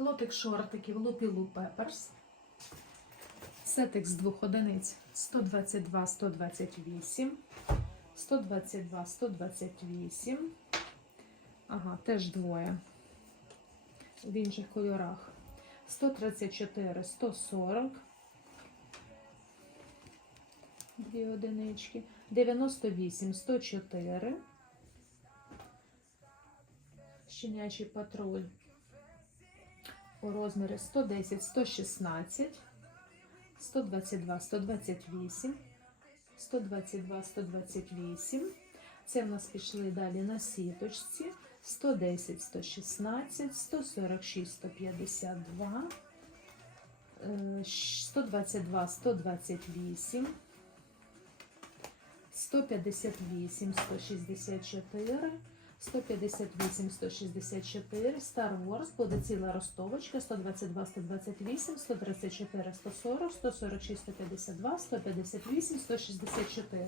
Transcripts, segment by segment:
Лотик шортиків Лупілу Пеперс. Сетик з двох одиниць 122, 128, 122, 128. Ага, теж двоє. В інших кольорах. 134, 140. Дві одинички. 98, 104. Щенячий патруль у розмірі 110, 116, 122, 128, 122, 128. Це в нас пішли далі на сіточці. 110, 116, 146, 152, е, 122, 128, 158, 164, 158, 164, Star Wars, буде ціла ростовочка, 122, 128, 134, 140, 146, 152, 158, 164.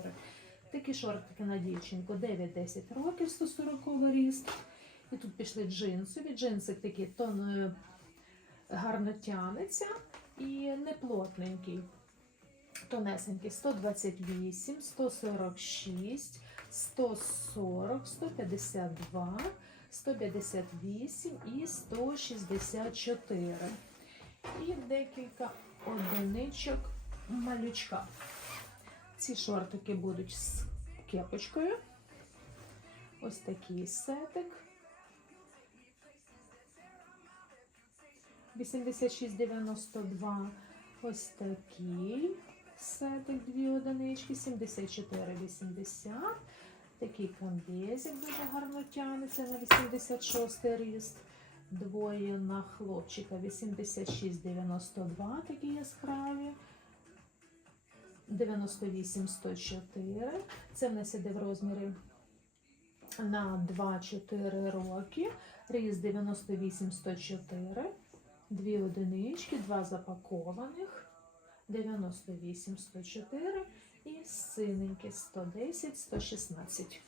Такі шортики на дівчинку 9-10 років, 140 ріст. І тут пішли джинсові. Джинсик такий тон е, гарно тянеться і не Тонесенький 128, 146, 140, 152, 158 і 164. І декілька одиничок малючка. Ці шортики будуть з кепочкою. Ось такий сетик. 86,92. Ось такий сетик, дві одинички, 74,80. Такий комбезик дуже гарно тягнеться на 86 ріст. Двоє на хлопчика 86,92, такі яскраві. 98 104. Це в нас іде в розмірі на 2-4 роки. Різ 98 104. Дві одинички, два запакованих. 98 104 і синенькі 110 116.